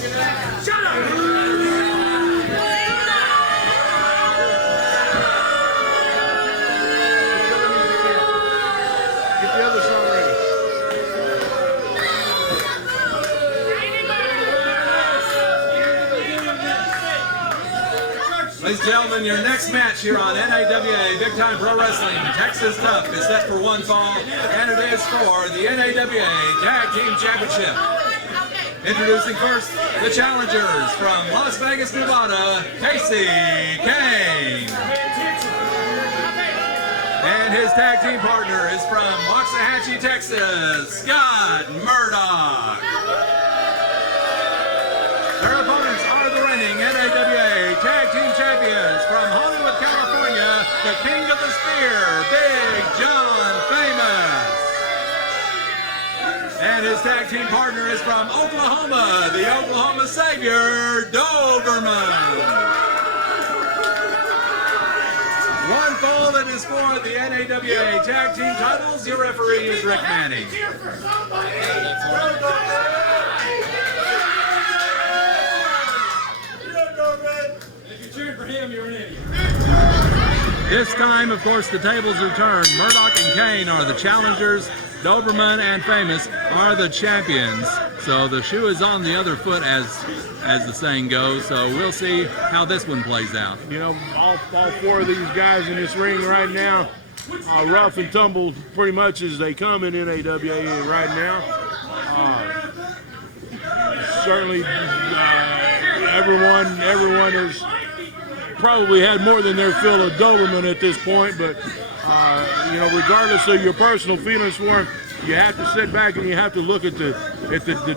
Shut up! Ladies and gentlemen, your next match here on NAWA Big Time Pro Wrestling Texas Tough is set for one fall, and it is for the NAWA Tag Team Championship. Introducing first the challengers from Las Vegas, Nevada, Casey Kane. And his tag team partner is from Waxahachie, Texas, Scott Murdoch. Their opponents are the reigning NAWA Tag Team Champions from Hollywood, California, the King of the Spear, Big John Famous. And his tag team partner is from Oklahoma, the Oklahoma Savior, Doberman. One fall that is for the NAWA Tag Team titles. Your referee is Rick Manning. This time, of course, the tables are turned. Murdoch and Kane are the challengers. Doberman and Famous are the champions. So the shoe is on the other foot, as the saying goes. So we'll see how this one plays out. You know, all four of these guys in this ring right now are rough and tumble pretty much as they come in NAWA right now. Certainly, everyone has probably had more than their fill of Doberman at this point, but you know, regardless of your personal feelings for him, you have to sit back and you have to look at the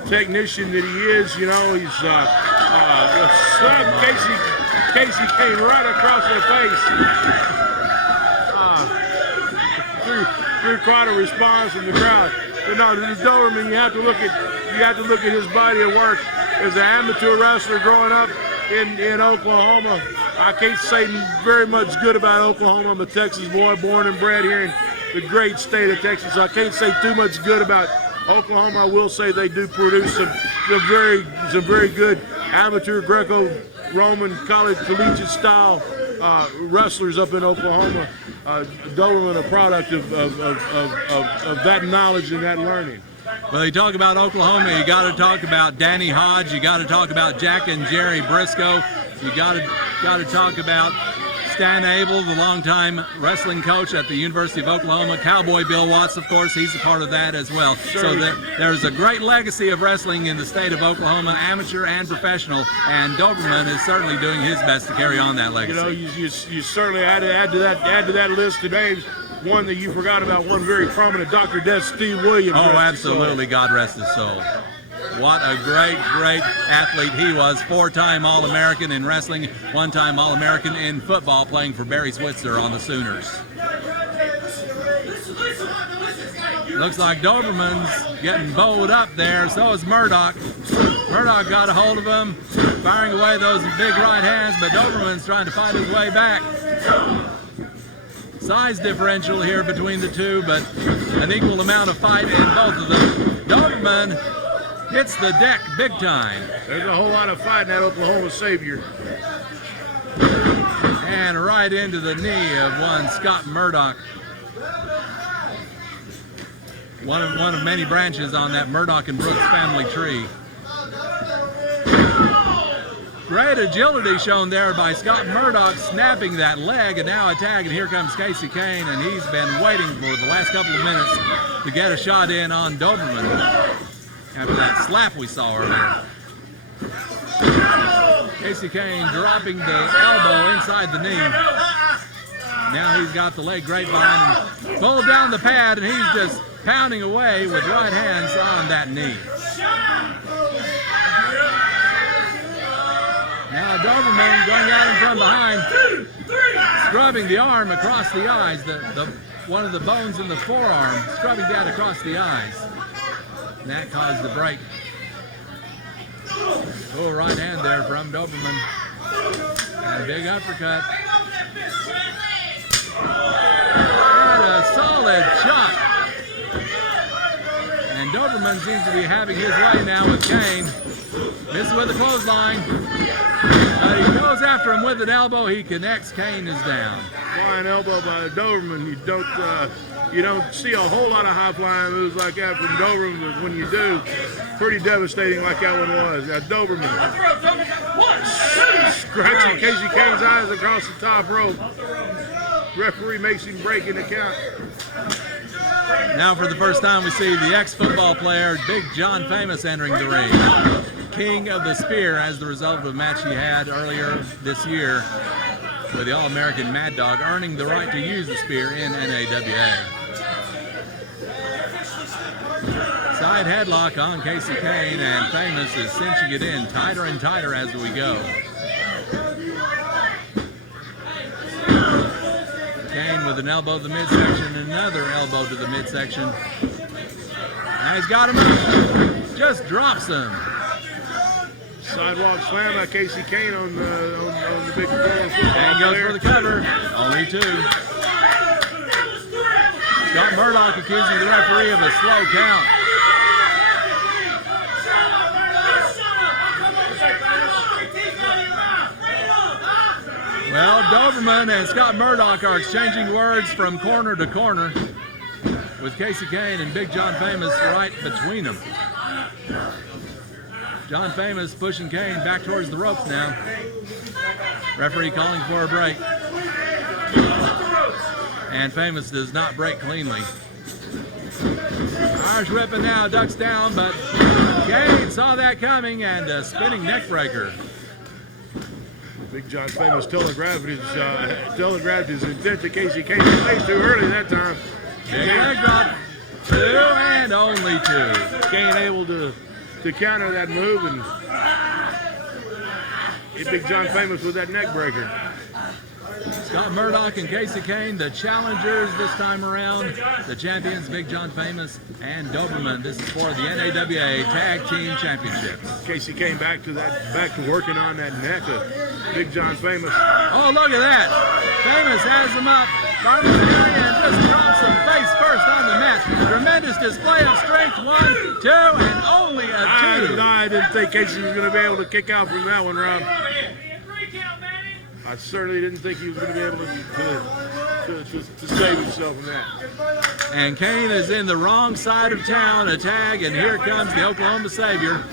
technician that he is. You know, he's Casey came right across the face. Through quite a response from the crowd. But no, the Doberman, you have to look at his body of work as an amateur wrestler growing up in Oklahoma. I can't say very much good about Oklahoma. I'm a Texas boy, born and bred here in the great state of Texas. So I can't say too much good about Oklahoma. I will say they do produce some very good amateur Greco-Roman college collegiate style wrestlers up in Oklahoma. Doberman, a product of that knowledge and that learning. Well, you talk about Oklahoma, you got to talk about Danny Hodge, you got to talk about Jack and Jerry Briscoe, you got to talk about Stan Abel, the longtime wrestling coach at the University of Oklahoma. Cowboy Bill Watts, of course, he's a part of that as well. Sure. So there's a great legacy of wrestling in the state of Oklahoma, amateur and professional, and Doberman is certainly doing his best to carry on that legacy. You know, you certainly add to that list today. One that you forgot about, one very prominent, Dr. Death Steve Williams. Oh, absolutely, God rest his soul. What a great athlete he was. Four-time All-American in wrestling, one-time All-American in football, playing for Barry Switzer on the Sooners. Looks like Doberman's getting bowled up there, so is Murdoch. Murdoch got a hold of him, firing away those big right hands, but Doberman's trying to fight his way back. Size differential here between the two, but an equal amount of fight in both of them. Doberman hits the deck big time. There's a whole lot of fight in that Oklahoma Savior. And right into the knee of one Scott Murdoch. One of many branches on that Murdoch and Brooks family tree. Great agility shown there by Scott Murdoch, snapping that leg, and now a tag, and here comes Casey Kane, and he's been waiting for the last couple of minutes to get a shot in on Doberman after that slap we saw earlier. Casey Kane dropping the elbow inside the knee. Now he's got the leg grapevine and pulled down the pad, and he's just pounding away with right hands on that knee. Now Doberman going at him from behind, scrubbing the arm across the eyes, one of the bones in the forearm, scrubbing that across the eyes. And that caused the break. Oh, right hand there from Doberman. And a big uppercut. And a solid shot. And Doberman seems to be having his way now with Kane. Misses with a clothesline. He goes after him with an elbow. He connects. Kane is down. Flying elbow by Doberman. You don't see a whole lot of high flying moves like that from Doberman, but when you do, pretty devastating like that one was. Now Doberman scratching Casey Kane's eyes across the top rope. Referee makes him break in the count. Now for the first time we see the ex-football player Big John Famous entering the ring. King of the Spear as the result of a match he had earlier this year with the All-American Mad Dog, earning the right to use the spear in NAWA. Side headlock on Casey Kane, and Famous is cinching it in tighter and tighter as we go. Kane with an elbow to the midsection, and another elbow to the midsection. Now he's got him up. Just drops him. Sidewalk slam by Casey Kane on the big floor. And goes for the cover. Only two. Scott Murdoch accusing the referee of a slow count. Well, Doberman and Scott Murdoch are exchanging words from corner to corner with Casey Kane and Big John Famous right between them. John Famous pushing Kane back towards the ropes now. Referee calling for a break. And Famous does not break cleanly. Irish whipping now, ducks down, but Kane saw that coming, and a spinning neck breaker. Big John Famous telegraphed his intent to Casey Kane. He played too early that time. Big leg drop. Two and only two. Kane able to counter that move and hit Big John Famous with that neck breaker. Scott Murdoch and Casey Kane, the challengers this time around. The champions, Big John Famous and Doberman. This is for the NAWA Tag Team Championships. Casey Kane back to working on that neck of Big John Famous. Oh, look at that. Famous has him up. Barbarian just drops him face first on the mat. Tremendous display of strength. 1, 2, and only a 2. I didn't think Casey was going to be able to kick out from that one, Rob. I certainly didn't think he was going to be able to save himself from that. And Kane is in the wrong side of town, a tag, and here comes the Oklahoma Savior.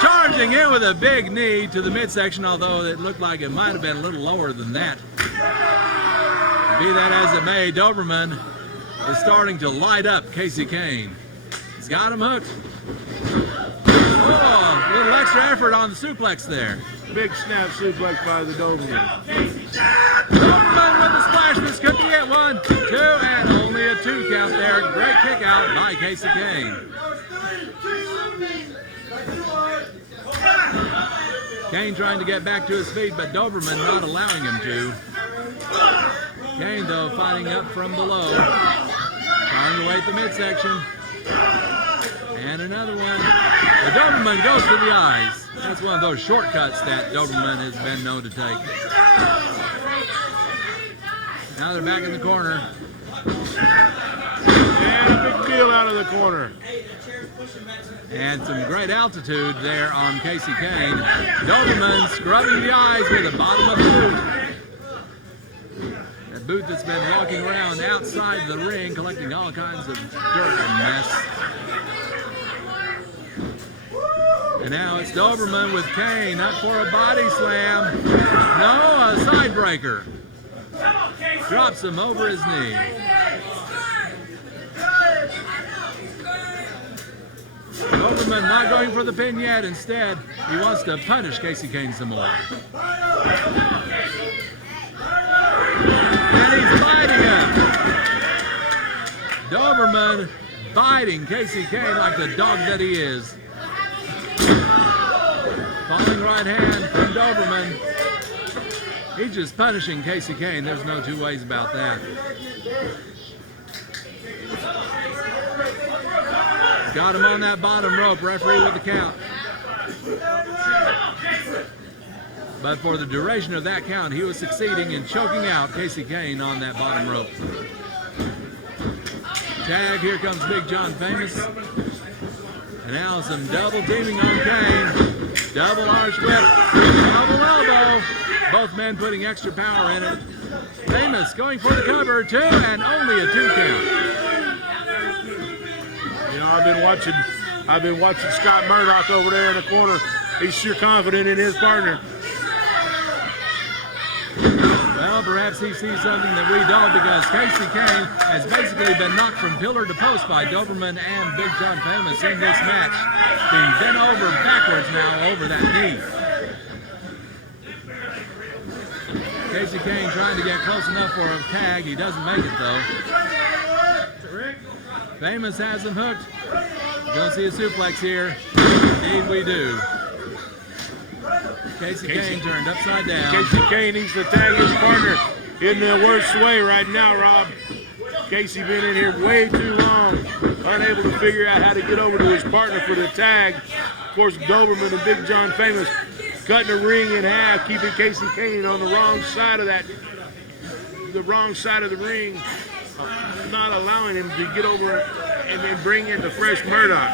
Charging in with a big knee to the midsection, although it looked like it might have been a little lower than that. Be that as it may, Doberman is starting to light up Casey Kane. He's got him hooked. Oh, a little extra effort on the suplex there. Big snap suplex by the Doberman. Doberman with the splash. This could be it. 1, 2, and only a 2 count there. Great kick out by Casey Kane. Kane trying to get back to his feet, but Doberman not allowing him to. Kane, though, fighting up from below. Trying to wait the midsection. And another one. The Doberman goes for the eyes. That's one of those shortcuts that Doberman has been known to take. Now they're back in the corner. And a big deal out of the corner. And some great altitude there on Casey Kane. Doberman scrubbing the eyes with the bottom of the boot. That boot that's been walking around outside the ring, collecting all kinds of dirt and mess. And now it's Doberman with Kane up for a body slam. No, a side breaker. Drops him over his knee. Doberman not going for the pin yet. Instead, he wants to punish Casey Kane some more. And he's biting him. Doberman biting Casey Kane like the dog that he is. Falling right hand from Doberman. He's just punishing Casey Kane. There's no two ways about that. Got him on that bottom rope. Referee with the count. But for the duration of that count, he was succeeding in choking out Casey Kane on that bottom rope. Tag, here comes Big John Famous. And now some double teaming on Kane. Double arch whip, double elbow. Both men putting extra power in it. Famous going for the cover, 2 and only a 2 count. You know, I've been watching Scott Murdoch over there in the corner. He's sure confident in his partner. Well, perhaps he sees something that we don't, because Casey Kane has basically been knocked from pillar to post by Doberman and Big John Famous in this match. Being bent over backwards now over that knee. Casey Kane trying to get close enough for a tag. He doesn't make it though. Famous has him hooked. We're going to see a suplex here. Indeed we do. Casey Kane turned upside down. Casey Kane needs to tag his partner in the worst way right now, Rob. Casey been in here way too long, unable to figure out how to get over to his partner for the tag. Of course, Doberman and Big John Famous cutting the ring in half, keeping Casey Kane on the wrong side of the ring, not allowing him to get over and then bring in the fresh Murdoch.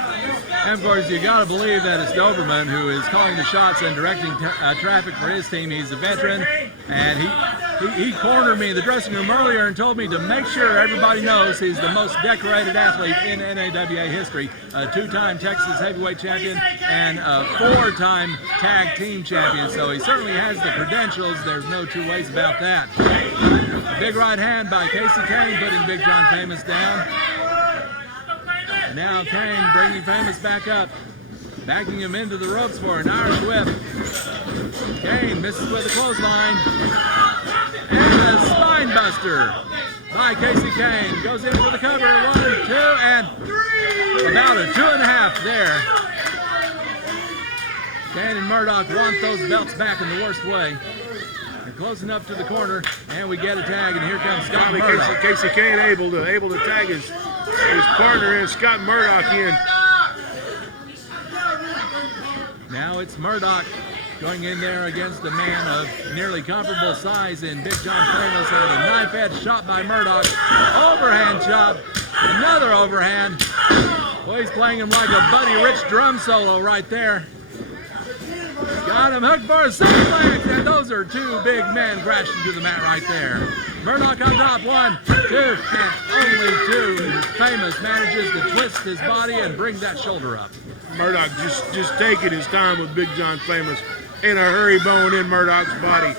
And of course, you got to believe that it's Doberman who is calling the shots and directing traffic for his team. He's a veteran, and he cornered me in the dressing room earlier and told me to make sure everybody knows he's the most decorated athlete in NAWA history. A 2-time Texas heavyweight champion and a 4-time tag team champion. So he certainly has the credentials. There's no two ways about that. A big right hand by Casey Kane, putting Big John Famous down. Now Kane bringing Famous back up, backing him into the ropes for an Irish whip. Kane misses with a clothesline. And a spine buster by Casey Kane. Goes in for the cover, 1, 2, and about a 2.5 there. Kane and Murdoch want those belts back in the worst way. They're close enough to the corner, and we get a tag, and here comes Scott Murdoch. Casey Kane able to tag his partner in, Scott Murdoch in. Now it's Murdoch going in there against a man of nearly comparable size in Big John Famous, and a knife-edge shot by Murdoch. Overhand chop, another overhand. Boy, he's playing him like a Buddy Rich drum solo right there. Got him hooked for a suplex, and those are 2 big men crashing to the mat right there. Murdoch on top, 1, 2, and only 2. Famous manages to twist his body and bring that shoulder up. Murdoch just taking his time with Big John Famous. In a hurry, bone in Murdoch's body.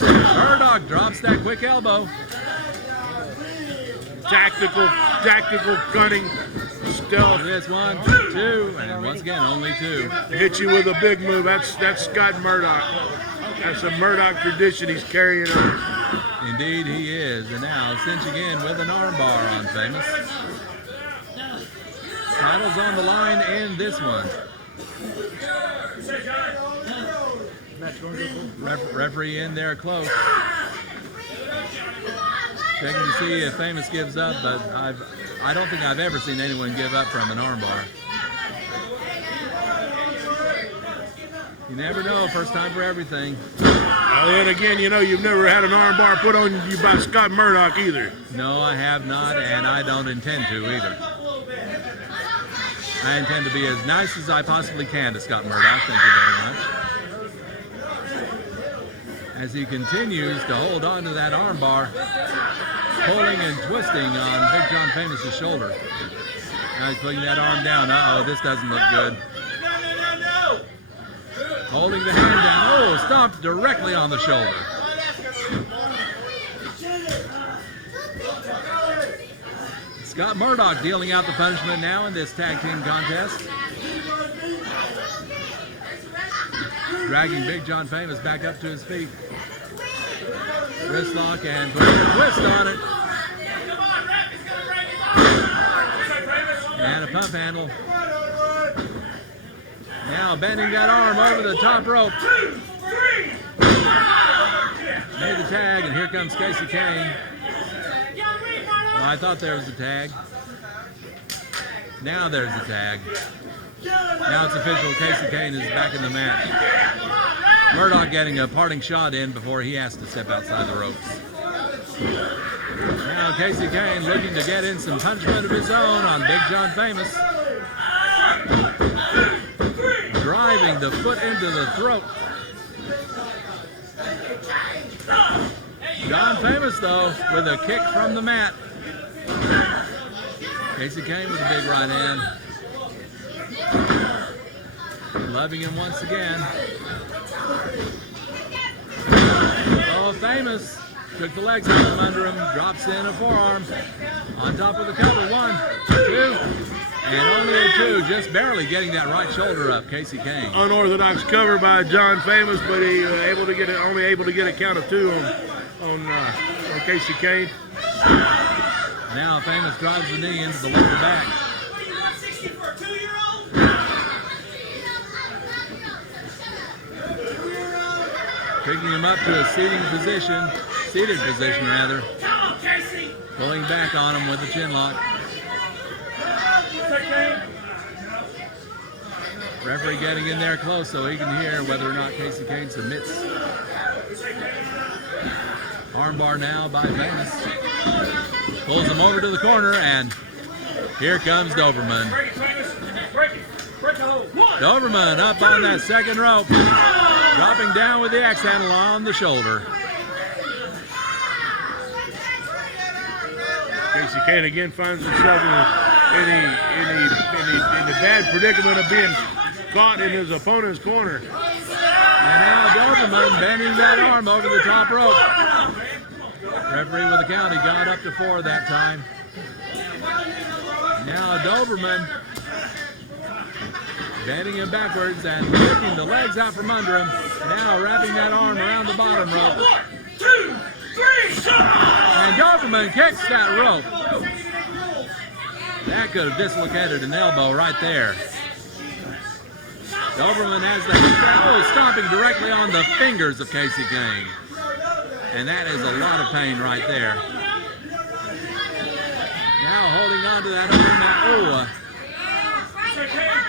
Murdoch drops that quick elbow. Tactical cunning, stealth. This 1, 2, and once again only 2. Hit you with a big move. That's Scott Murdoch. That's a Murdoch tradition he's carrying on. Indeed he is. And now cinching in with an armbar on Famous. Titles on the line in this one. Referee in there close. Checking to see if Famous gives up, but I don't think I've ever seen anyone give up from an armbar. You never know, first time for everything. And again, you know, you've never had an armbar put on you by Scott Murdoch either. No, I have not, and I don't intend to either. I intend to be as nice as I possibly can to Scott Murdoch. Thank you very much. As he continues to hold on to that armbar, pulling and twisting on Big John Famous' shoulder. Now he's putting that arm down. Uh-oh, this doesn't look good. Holding the hand down. Oh, stomped directly on the shoulder. Scott Murdoch dealing out the punishment now in this tag team contest. Dragging Big John Famous back up to his feet. Wrist lock and putting a twist on it. And a pump handle. Now bending that arm over the top rope. Made the tag, and here comes Casey Kane. Well, I thought there was a tag. Now there's a tag. Now it's official. Casey Kane is back in the match. Murdoch getting a parting shot in before he has to step outside the ropes. Now Casey Kane looking to get in some punishment of his own on Big John Famous. driving the foot into the throat. John Famous, though, with a kick from the mat. Casey Kane with a big right hand. Loving him once again. Oh, Famous took the legs out from under him, drops in a forearm on top of the cover. 1, 2, and only a 2, just barely getting that right shoulder up. Casey Kane. Unorthodox cover by John Famous, but he only able to get a count of 2 on Casey Kane. Now Famous drives the knee into the lower back. Picking him up to a seated position rather. Pulling back on him with the chin lock. Referee getting in there close so he can hear whether or not Casey Kane submits. Armbar now by Famous. Pulls him over to the corner, and here comes Doberman. Doberman up on that second rope. Dropping down with the axe handle on the shoulder. Casey Kane again finds himself in the bad predicament of being caught in his opponent's corner. And now Doberman bending that arm over the top rope. Referee with the count, he got up to 4 that time. Now Doberman bending him backwards and kicking the legs out from under him. Now wrapping that arm around the bottom rope. 1, 2, 3, And Doberman kicks that rope. That could have dislocated an elbow right there. Doberman has the stomping directly on the fingers of Casey Kane. And that is a lot of pain right there. Now holding on to that arm.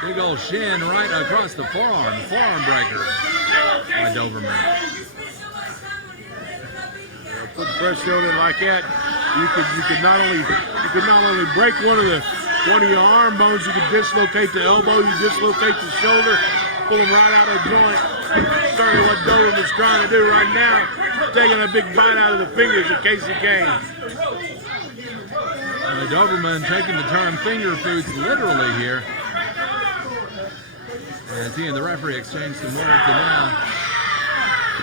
Big old shin right across the forearm breaker by Doberman. Putting pressure on it like that, you could not only break one of your arm bones, you could dislocate the elbow, you dislocate the shoulder, pull them right out of the joint. Certainly what Doberman's trying to do right now, taking a big bite out of the fingers of Casey Kane. Doberman taking the term finger foods literally here. As he and the referee exchange some words, and now,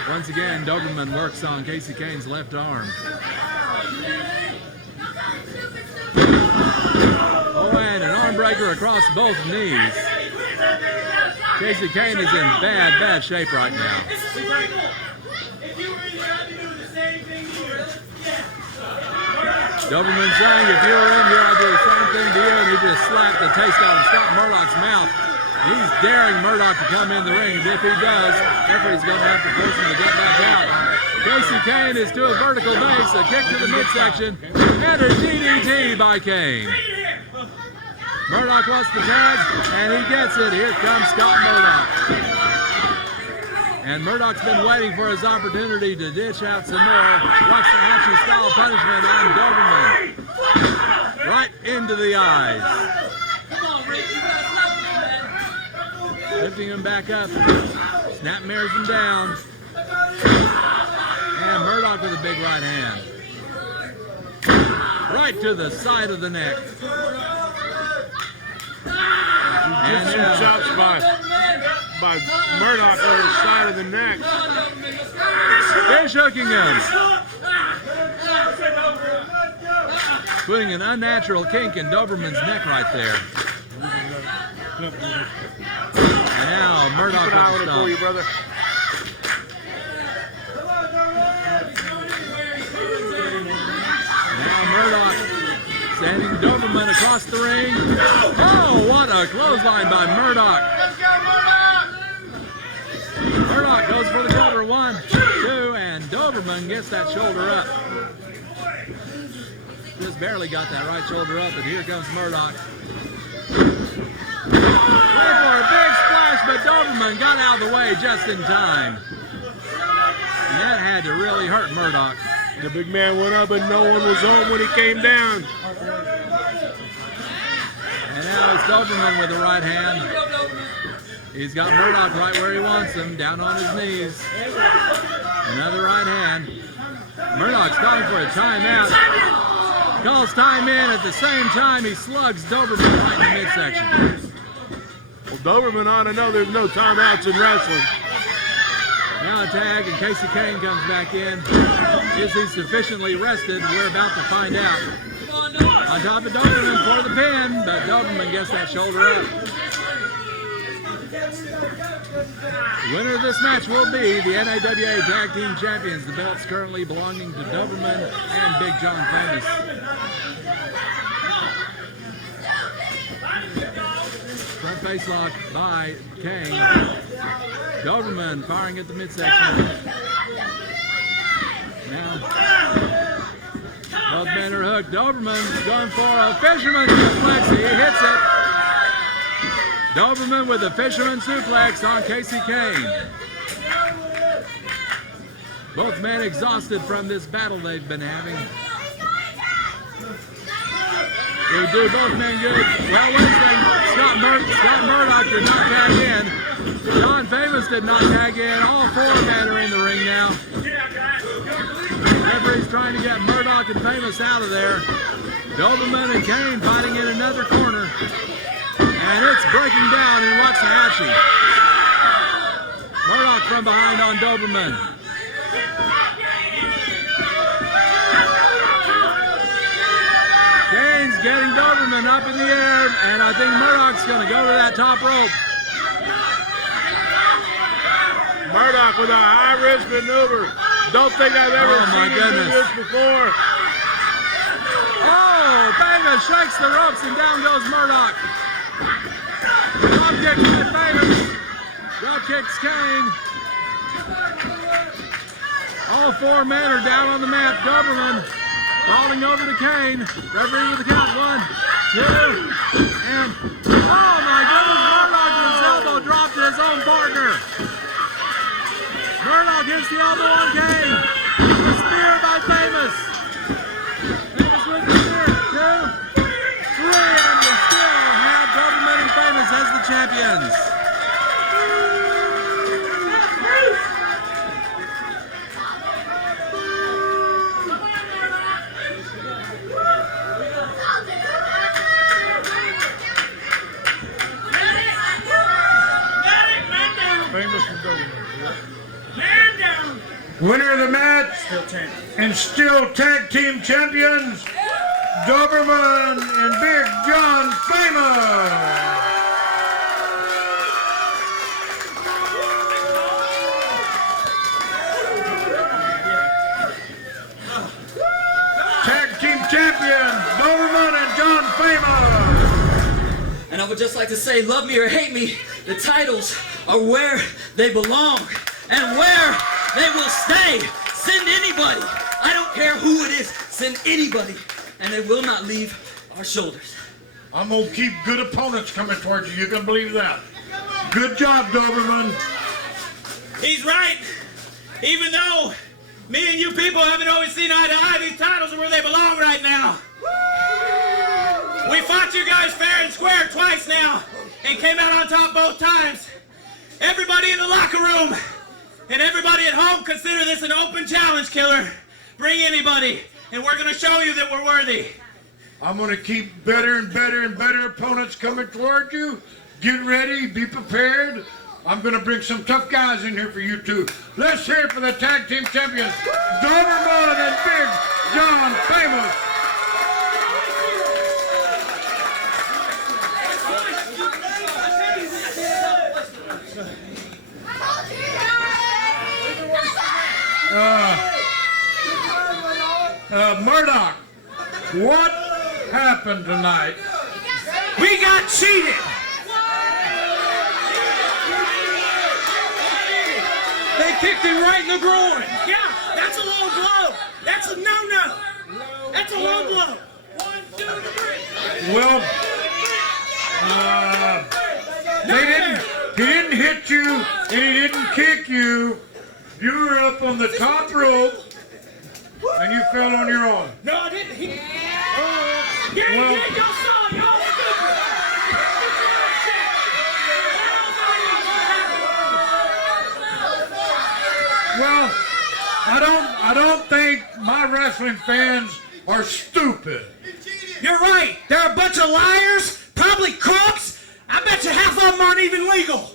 once again, Doberman works on Casey Kane's left arm. Oh, and an arm breaker across both knees. Casey Kane is in bad shape right now. Doberman saying, if you were in here, I'd do the same thing to you, and he just slapped the taste out of Scott Murdoch's mouth. He's daring Murdoch to come in the ring, and if he does, referee's going to have to force him to get back out. Casey Kane is to a vertical base, a kick to the midsection, and a DDT by Kane. Murdoch wants the tag, and he gets it. Here comes Scott Murdoch. And Murdoch's been waiting for his opportunity to dish out some more. Watch the Hachi style punishment on Doberman. Right into the eyes. Come on, Rick, you got something, man. Lifting him back up. Snapmares him down. And Murdoch with a big right hand. Right to the side of the neck. And Some shots by Murdoch on the side of the neck. fish hooking him. Putting an unnatural kink in Doberman's neck right there. And now Murdoch Keep an eye with on the it for you, stomp. brother. Now Murdoch sending Doberman across the ring. Oh, what a clothesline by Murdoch. Murdoch goes for the cover. 1, 2, and Doberman gets that shoulder up. Just barely got that right shoulder up, and here comes Murdoch. Went for a big splash, but Doberman got out of the way just in time. And that had to really hurt Murdoch. The big man went up and no one was home when he came down. And now it's Doberman with the right hand. He's got Murdoch right where he wants him, down on his knees. Another right hand. Murdoch's calling for a timeout. Calls time in at the same time he slugs Doberman right in the midsection. Well, Doberman ought to know there's no timeouts in wrestling. Now a tag, and Casey Kane comes back in. Is he sufficiently rested? We're about to find out. On top of Doberman for the pin, but Doberman gets that shoulder up. The winner of this match will be the NAWA Tag Team Champions. The belts currently belonging to Doberman and Big John Famous. Front face lock by Kane. Doberman firing at the midsection. Now, both men are hooked. Doberman's going for a fisherman suplex. He hits it. Doberman with a fisherman suplex on Casey Kane. Both men exhausted from this battle they've been having. They do both men good. Well, Wednesday, Scott Murdoch did not tag in. John Famous did not tag in. All four men are in the ring now. Referee's trying to get Murdoch and Famous out of there. Doberman and Kane fighting in another corner. And it's breaking down in Waxahachie. Murdoch from behind on Doberman. Kane's getting Doberman up in the air, and I think Murdoch's going to go to that top rope. Murdoch with a high-risk maneuver. Don't think I've ever seen him do this before. Oh, Famous shakes the ropes, and down goes Murdoch. Drop kick by Famous. Drop kicks Kane. All four men are down on the mat. Doberman falling over to Kane. Referee with the count. 1, 2, and oh my goodness, Murdoch with his elbow dropped to his own partner. Murdoch hits the elbow on Kane. The spear by Famous. Famous with the spear. 2, 3, and we still have Doberman and Famous as the champions. Winner of the match and still tag team champions, Doberman and Big John Famous. Tag team champions, Doberman and John Famous. And I would just like to say, love me or hate me, the titles are where they belong and where they will stay. Send anybody. I don't care who it is. Send anybody. And they will not leave our shoulders. I'm going to keep good opponents coming towards you. You can believe that. Good job, Doberman. He's right. Even though me and you people haven't always seen eye to eye, these titles are where they belong right now. We fought you guys fair and square twice now and came out on top both times. Everybody in the locker room and everybody at home, consider this an open challenge, Killer. Bring anybody, and we're going to show you that we're worthy. I'm going to keep better and better and better opponents coming toward you. Get ready, be prepared. I'm going to bring some tough guys in here for you too. Let's hear it for the tag team champions, Doberman and Big John Famous. Murdoch, what happened tonight? We got cheated. They kicked him right in the groin. Yeah, that's a low blow. That's a no-no. That's a low blow. 1, 2, 3. Well, he didn't hit you and he didn't kick you. You were up on the top rope and you fell on your own. No, I didn't. He y'all saw it. Y'all Well, I don't think my wrestling fans are stupid. You're right. They're a bunch of liars, probably crooks. I bet you half of them aren't even legal.